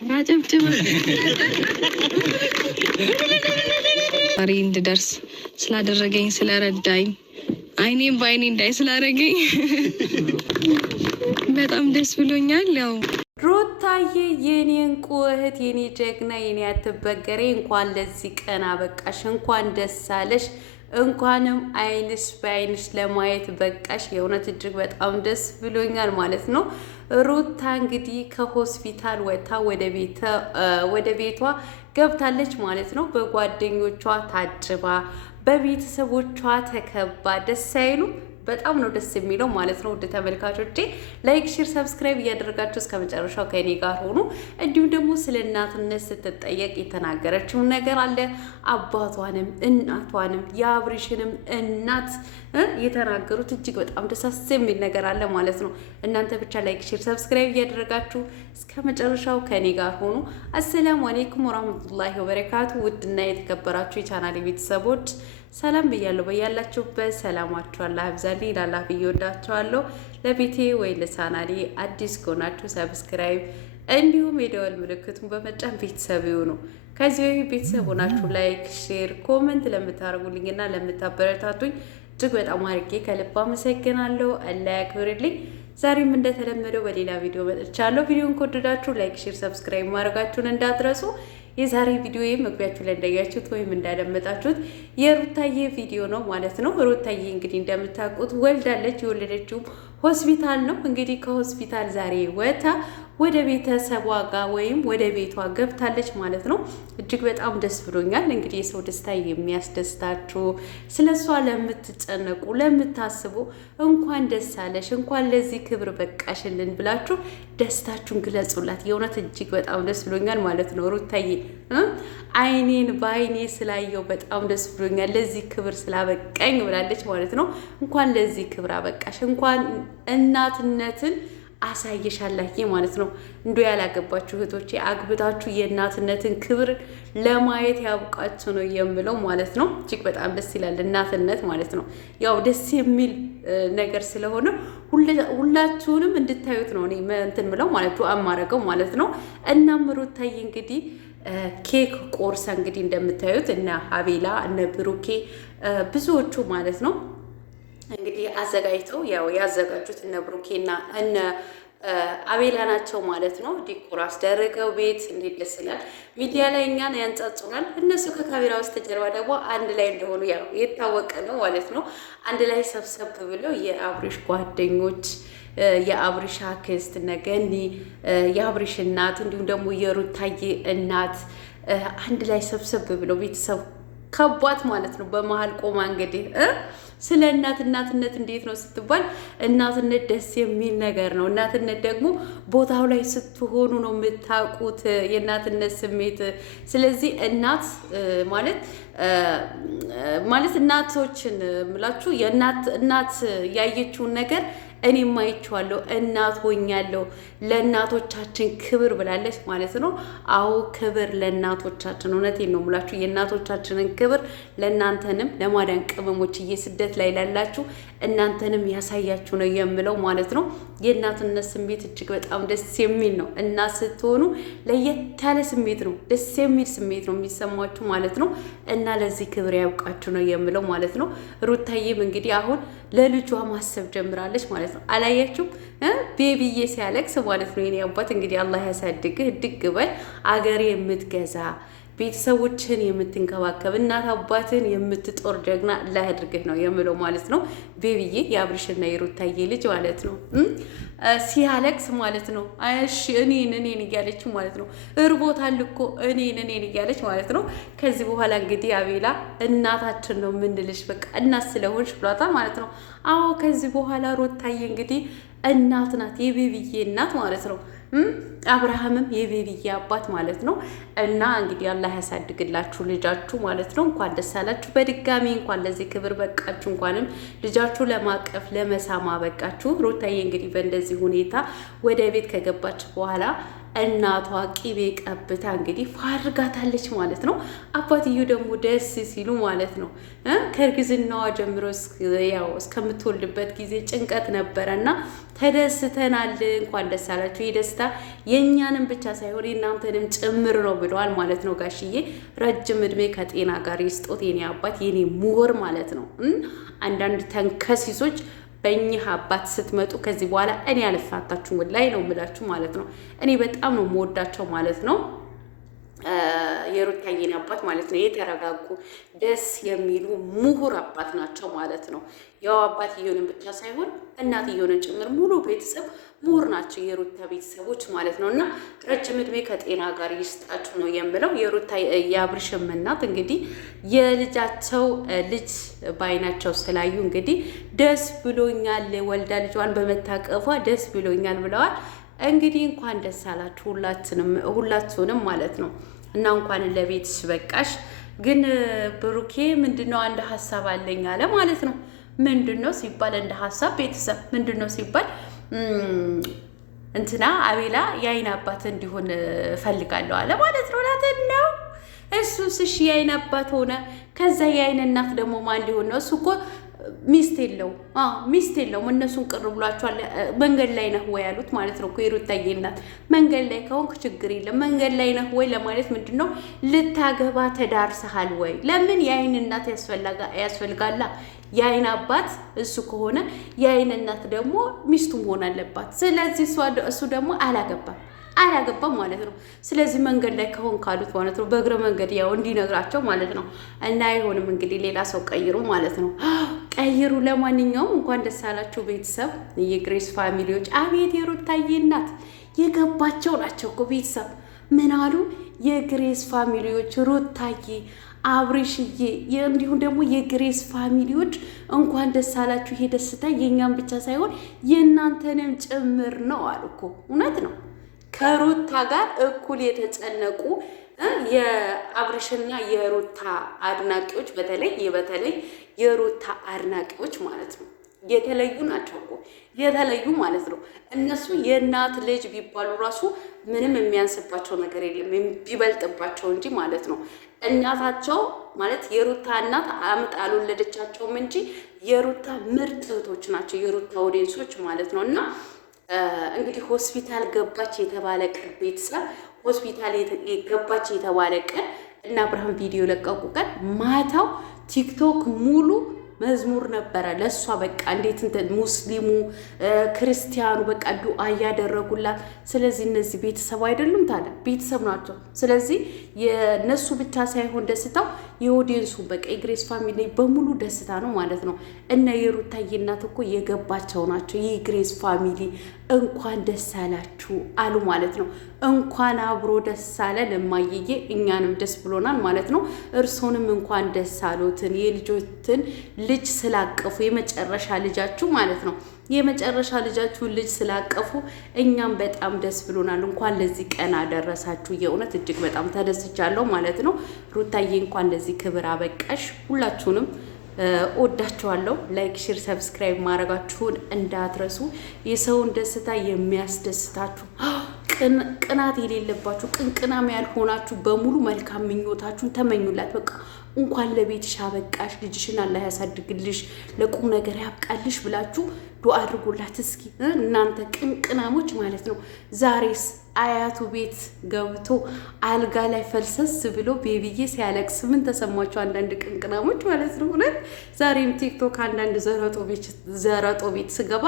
አጨብጭብ ዛሬ እንድደርስ ስላደረገኝ ስለረዳኝ አይኔም በአይኔ እንዳይ ስላደረገኝ በጣም ደስ ብሎኛል። ያው ሩታዬ የኔ እንቁ እህት፣ የኔ ጀግና፣ የኔ አትበገሬ እንኳን ለዚህ ቀን አበቃሽ፣ እንኳን ደስ አለሽ፣ እንኳንም አይንሽ በአይንሽ ለማየት በቃሽ። የእውነት እጅግ በጣም ደስ ብሎኛል ማለት ነው። ሩታ እንግዲህ ከሆስፒታል ወጥታ ወደ ቤቷ ገብታለች ማለት ነው። በጓደኞቿ ታጅባ በቤተሰቦቿ ተከባ ደስ አይሉ? በጣም ነው ደስ የሚለው ማለት ነው። ውድ ተመልካቾቼ ላይክ፣ ሼር፣ ሰብስክራይብ እያደረጋችሁ እስከ መጨረሻው ከኔ ጋር ሆኑ። እንዲሁም ደግሞ ስለ እናትነት ስትጠየቅ የተናገረችው ነገር አለ። አባቷንም እናቷንም የአብሪሽንም እናት የተናገሩት እጅግ በጣም ደስ የሚል ነገር አለ ማለት ነው። እናንተ ብቻ ላይክ፣ ሼር፣ ሰብስክራይብ እያደረጋችሁ እስከ መጨረሻው ከኔ ጋር ሆኑ። አሰላሙ አለይኩም ወራህመቱላሂ ወበረካቱ። ውድና የተከበራችሁ የቻናሌ ቤተሰቦች ሰላም ብያለሁ። በያላችሁበት ሰላማችሁ አላህ ያብዛልኝ። ላላህ ብዬ ወዳችኋለሁ። ለቤቴ ወይ ለቻናሌ አዲስ ከሆናችሁ ሰብስክራይብ እንዲሁም የደወል ምልክቱን በመጫን ቤተሰብ ይሁኑ። ከዚህ በፊት ቤተሰብ ሆናችሁ ላይክ፣ ሼር፣ ኮሜንት ለምታደርጉልኝና ለምታበረታቱኝ እጅግ በጣም አድርጌ ከልብ አመሰግናለሁ። አላህ ያክብርልኝ። ዛሬም እንደተለመደው በሌላ ቪዲዮ መጥቻለሁ። ቪዲዮን ከወደዳችሁ ላይክ፣ ሼር፣ ሰብስክራይብ ማድረጋችሁን እንዳትረሱ። የዛሬ ቪዲዮ መግቢያችሁ ላይ እንዳያችሁት ወይም እንዳደመጣችሁት የሩታዬ ቪዲዮ ነው ማለት ነው። ሩታዬ እንግዲህ እንደምታውቁት ወልዳለች። የወለደችው ሆስፒታል ነው። እንግዲህ ከሆስፒታል ዛሬ ወታ ወደ ቤተሰቧ ጋር ወይም ወደ ቤቷ ገብታለች ማለት ነው። እጅግ በጣም ደስ ብሎኛል። እንግዲህ የሰው ደስታ የሚያስደስታችሁ ስለሷ ለምትጨነቁ ለምታስቡ እንኳን ደስ አለሽ፣ እንኳን ለዚህ ክብር በቃሽልን ብላችሁ ደስታችሁን ግለጹላት። የእውነት እጅግ በጣም ደስ ብሎኛል ማለት ነው። ሩታዬ አይኔን በአይኔ ስላየው በጣም ደስ ብሎኛል፣ ለዚህ ክብር ስላበቃኝ ብላለች ማለት ነው። እንኳን ለዚህ ክብር አበቃሽ፣ እንኳን እናትነትን አሳየሻላችሁ ማለት ነው። እንዶ ያላገባችሁ እህቶቼ አግብታችሁ የእናትነትን ክብር ለማየት ያብቃችሁ ነው የምለው ማለት ነው። እጅግ በጣም ደስ ይላል እናትነት ማለት ነው። ያው ደስ የሚል ነገር ስለሆነ ሁላችሁንም እንድታዩት ነው እኔ እንትን ብለው ማለት አማረገው ማለት ነው። እናም ሩታዬ እንግዲህ ኬክ ቆርሳ እንግዲህ እንደምታዩት እነ ሀቤላ እነ ብሩኬ ብዙዎቹ ማለት ነው እንግዲህ አዘጋጅተው ያው ያዘጋጁት እነ ብሩኬና እነ አቤላ ናቸው ማለት ነው። ዲኮር አስደረገው ቤት እንዴት ደስ ይላል። ሚዲያ ላይ እኛን ያንጻጹናል፣ እነሱ ከካሜራ ውስጥ ጀርባ ደግሞ አንድ ላይ እንደሆኑ ያው የታወቀ ነው ማለት ነው። አንድ ላይ ሰብሰብ ብለው የአብሪሽ ጓደኞች የአብሪሽ አክስት ነገኒ የአብሪሽ እናት እንዲሁም ደግሞ የሩታዬ እናት አንድ ላይ ሰብሰብ ብለው ቤተሰብ ከቧት ማለት ነው። በመሀል ቆማ እንግዲህ ስለ እናትነት እንዴት ነው ስትባል እናትነት ደስ የሚል ነገር ነው። እናትነት ደግሞ ቦታው ላይ ስትሆኑ ነው የምታውቁት የእናትነት ስሜት። ስለዚህ እናት ማለት እናቶችን ምላችሁ እናት ያየችውን ነገር እኔም አይቼዋለሁ፣ እናት ሆኛለሁ፣ ለእናቶቻችን ክብር ብላለች ማለት ነው። አዎ ክብር ለእናቶቻችን። እውነቴን ነው የምላችሁ የእናቶቻችንን ክብር ለእናንተንም ለማዳን ቅመሞችዬ ስደት ላይ ላላችሁ እናንተንም ያሳያችሁ ነው የምለው ማለት ነው። የእናትነት ስሜት እጅግ በጣም ደስ የሚል ነው። እናት ስትሆኑ ለየት ያለ ስሜት ነው፣ ደስ የሚል ስሜት ነው የሚሰማችሁ ማለት ነው። እና ለዚህ ክብር ያብቃችሁ ነው የምለው ማለት ነው። ሩታዬም እንግዲህ አሁን ለልጇ ማሰብ ጀምራለች ማለት ነው። አላያችሁም? ቤቢዬ ሲያለቅስ ማለት ነው። የኔ አባት እንግዲህ አላህ ያሳድግህ፣ እድግ በል አገር የምትገዛ ቤተሰቦችን የምትንከባከብ እናት አባትን የምትጦር ጀግና አላህ ያድርግህ ነው የምለው ማለት ነው። ቤቢዬ የአብርሽና የሩታዬ ልጅ ማለት ነው ሲያለቅስ ማለት ነው። እሺ እኔን እያለችው ማለት ነው። እርቦታል እኮ እኔን እያለች ማለት ነው። ከዚህ በኋላ እንግዲህ አቤላ እናታችን ነው የምንልሽ በቃ እናት ስለሆንሽ ብሏታል ማለት ነው። አዎ ከዚህ በኋላ ሩታዬ እንግዲህ እናት ናት፣ የቤቢዬ እናት ማለት ነው። አብርሃምም የቤቢዬ አባት ማለት ነው። እና እንግዲህ አላህ ያሳድግላችሁ ልጃችሁ ማለት ነው። እንኳን ደስ አላችሁ በድጋሚ እንኳን ለዚህ ክብር በቃችሁ። እንኳንም ልጃችሁ ለማቀፍ ለመሳማ በቃችሁ። ሩታዬ እንግዲህ በእንደዚህ ሁኔታ ወደ ቤት ከገባች በኋላ እናቷ ቂቤ ቀብታ እንግዲህ ፋርጋታለች ማለት ነው። አባትየው ደግሞ ደስ ሲሉ ማለት ነው ከእርግዝናዋ ጀምሮ ያው እስከምትወልድበት ጊዜ ጭንቀት ነበረና ተደስተናል። እንኳን ደስ አላችሁ። ይህ ደስታ የእኛንም ብቻ ሳይሆን የእናንተንም ጭምር ነው ብለዋል ማለት ነው ጋሽዬ። ረጅም እድሜ ከጤና ጋር ይስጦት የኔ አባት የኔ ምሁር ማለት ነው። አንዳንድ ተንከሲሶች በእኚህ አባት ስትመጡ ከዚህ በኋላ እኔ አልፋታችሁም ላይ ነው የምላችሁ ማለት ነው። እኔ በጣም ነው የምወዳቸው ማለት ነው። የሩታዬን አባት ማለት ነው። የተረጋጉ ደስ የሚሉ ምሁር አባት ናቸው ማለት ነው። ያው አባትየውንም ብቻ ሳይሆን እናትየውንም ጭምር ሙሉ ቤተሰብ ምሁር ናቸው የሩታ ቤተሰቦች ማለት ነው። እና ረጅም እድሜ ከጤና ጋር ይስጣችሁ ነው የምለው። የሩታ የአብርሽም እናት እንግዲህ የልጃቸው ልጅ በዓይናቸው ስላዩ እንግዲህ ደስ ብሎኛል፣ ወልዳ ልጇን በመታቀፏ ደስ ብሎኛል ብለዋል። እንግዲህ እንኳን ደስ አላችሁ ሁላችሁንም ማለት ነው። እና እንኳን ለቤትሽ በቃሽ። ግን ብሩኬ ምንድነው አንድ ሀሳብ አለኝ አለ ማለት ነው። ምንድነው ሲባል እንደ ሀሳብ ቤተሰብ ምንድነው ሲባል እንትና አቤላ የአይን አባት እንዲሆን ፈልጋለሁ አለ ማለት ነው። ናትን ነው እሱስ እሺ የአይን አባት ሆነ። ከዛ የአይን እናት ደግሞ ማን ሊሆን ነው? እሱ እኮ ሚስት የለውም። እነሱን ቅር ብሏቸዋል። መንገድ ላይ ነህ ወይ ያሉት ማለት ነው። የሩታዬ እናት መንገድ ላይ ከሆንክ ችግር የለም መንገድ ላይ ነህ ወይ ለማለት ምንድን ነው ልታገባ ተዳርሰሃል ወይ? ለምን የአይን እናት ያስፈልጋላ? የአይን አባት እሱ ከሆነ የአይን እናት ደግሞ ሚስቱ መሆን አለባት። ስለዚህ እሱ ደግሞ አላገባም ማለት ነው። ስለዚህ መንገድ ላይ ከሆን ካሉት ማለት ነው በእግረ መንገድ ያው እንዲነግራቸው ማለት ነው። እና አይሆንም እንግዲህ ሌላ ሰው ቀይሩ ማለት ነው። ቀይሩ። ለማንኛውም እንኳን ደስ አላችሁ ቤተሰብ፣ የግሬስ ፋሚሊዎች። አቤት የሩታዬ እናት የገባቸው ናቸው እኮ ቤተሰብ። ምን አሉ የግሬስ ፋሚሊዎች? ሩታዬ፣ አብርሽዬ እንዲሁም ደግሞ የግሬስ ፋሚሊዎች እንኳን ደስ አላችሁ። ይሄ ደስታ የእኛም ብቻ ሳይሆን የእናንተንም ጭምር ነው አሉ እኮ። እውነት ነው። ከሩታ ጋር እኩል የተጨነቁ የአብርሽና የሩታ አድናቂዎች በተለይ የሩታ አድናቂዎች ማለት ነው የተለዩ ናቸው እኮ የተለዩ ማለት ነው። እነሱ የእናት ልጅ ቢባሉ ራሱ ምንም የሚያንስባቸው ነገር የለም ቢበልጥባቸው እንጂ ማለት ነው። እናታቸው ማለት የሩታ እናት አምጥ አልወለደቻቸውም እንጂ የሩታ ምርጥ እህቶች ናቸው የሩታ ኦዲየንሶች ማለት ነው። እና እንግዲህ ሆስፒታል ገባች የተባለ ቀን ቤተሰብ ሆስፒታል ገባች የተባለ ቀን እና አብርሃም ቪዲዮ ለቀቁ ቀን ማታው ቲክቶክ ሙሉ መዝሙር ነበረ ለሷ። በቃ እንዴት እንትን ሙስሊሙ ክርስቲያኑ በቃ ዱአ እያደረጉላት። ስለዚህ እነዚህ ቤተሰብ አይደሉም ታዲያ? ቤተሰብ ናቸው። ስለዚህ የነሱ ብቻ ሳይሆን ደስታው የኦዲየንሱ በቃ የግሬስ ፋሚሊ በሙሉ ደስታ ነው ማለት ነው። እና የሩታዬ እናት እኮ የገባቸው ናቸው። የግሬስ ፋሚሊ እንኳን ደስ አላችሁ አሉ ማለት ነው። እንኳን አብሮ ደስ አለን እማዬ፣ እኛንም ደስ ብሎናል ማለት ነው። እርሶንም እንኳን ደስ አሎትን የልጆትን ልጅ ስላቀፉ የመጨረሻ ልጃችሁ ማለት ነው። የመጨረሻ ልጃችሁን ልጅ ስላቀፉ እኛም በጣም ደስ ብሎናል። እንኳን ለዚህ ቀን አደረሳችሁ። የእውነት እጅግ በጣም ተደስቻለሁ ማለት ነው። ሩታዬ እንኳን ለዚህ ክብር አበቃሽ። ሁላችሁንም ወዳችኋለሁ። ላይክ፣ ሼር፣ ሰብስክራይብ ማድረጋችሁን እንዳትረሱ። የሰውን ደስታ የሚያስደስታችሁ ቅናት የሌለባችሁ ቅንቅናም ያልሆናችሁ በሙሉ መልካም ምኞታችሁን ተመኙላት። በቃ እንኳን ለቤትሽ አበቃሽ፣ ልጅሽን አላህ ያሳድግልሽ፣ ለቁም ነገር ያብቃልሽ ብላችሁ ዱአ አድርጉላት። እስኪ እናንተ ቅንቅናሞች ማለት ነው። ዛሬስ አያቱ ቤት ገብቶ አልጋ ላይ ፈልሰስ ብሎ ቤቢዬ ሲያለቅስ ምን ተሰማችሁ? አንዳንድ ቅንቅናሞች ማለት ነው። እውነት ዛሬም ቲክቶክ አንዳንድ ዘረጦ ቤት ስገባ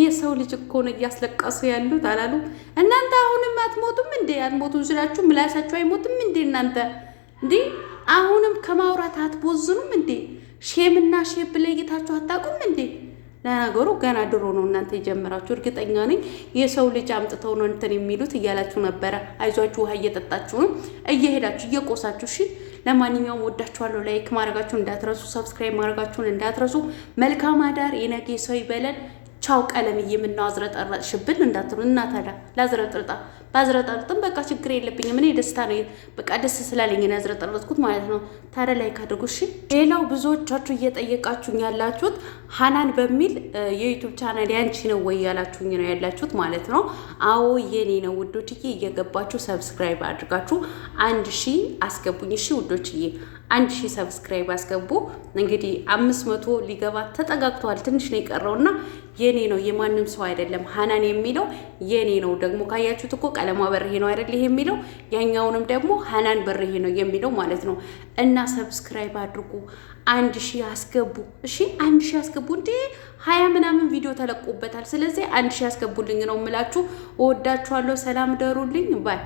የሰው ልጅ እኮ ነው እያስለቀሱ ያሉት አላሉ? እናንተ አሁንም አትሞቱም እንዴ? አትሞቱም ስላችሁ ምላሳችሁ አይሞትም እንዴ? እናንተ እንዴ አሁንም ከማውራት አትቦዝኑም እንዴ? ሼምና ሼፕ ለይታችሁ አታውቁም እንዴ? ለነገሩ ገና ድሮ ነው እናንተ የጀመራችሁ። እርግጠኛ ነኝ የሰው ልጅ አምጥተው ነው እንትን የሚሉት እያላችሁ ነበረ። አይዟችሁ፣ ውሃ እየጠጣችሁ ነው እየሄዳችሁ እየቆሳችሁ። እሺ፣ ለማንኛውም ወዳችኋለሁ። ላይክ ማድረጋችሁን እንዳትረሱ፣ ሰብስክራይብ ማድረጋችሁን እንዳትረሱ። መልካም አዳር። የነገ ሰው ይበለን። ቻው። ቀለምዬ ምነው አዝረጠረጥሽብን እንዳትሉ እና ታዲያ ላዝረጥርጣ ባዝረጠርጥም በቃ ችግር የለብኝም። እኔ ደስታ ነው በቃ ደስ ስላለኝ ነው ያዝረጠረጥኩት ማለት ነው። ታዲያ ላይክ አድርጉ እሺ። ሌላው ብዙዎቻችሁ እየጠየቃችሁኝ ያላችሁት ሀናን በሚል የዩቲዩብ ቻናል ያንቺ ነው ወይ ያላችሁኝ ነው ያላችሁት ማለት ነው። አዎ የኔ ነው ውዶችዬ። እየገባችሁ ሰብስክራይብ አድርጋችሁ 1000 አስገቡኝ እሺ ውዶችዬ። 1000 ሰብስክራይብ አስገቡ። እንግዲህ 500 ሊገባ ተጠጋግቷል። ትንሽ ነው የቀረውና የኔ ነው የማንም ሰው አይደለም። ሀናን የሚለው የኔ ነው። ደግሞ ካያችሁት እኮ ቀለሟ በርሄ ነው አይደል? ይሄ የሚለው ያኛውንም ደግሞ ሀናን በርሄ ነው የሚለው ማለት ነው። እና ሰብስክራይብ አድርጉ 1000 አስገቡ እሺ። 1000 አስገቡ እንዴ 20 ምናምን ቪዲዮ ተለቆበታል። ስለዚህ 1000 አስገቡልኝ ነው የምላችሁ። እወዳችኋለሁ። ሰላም ደሩልኝ ባይ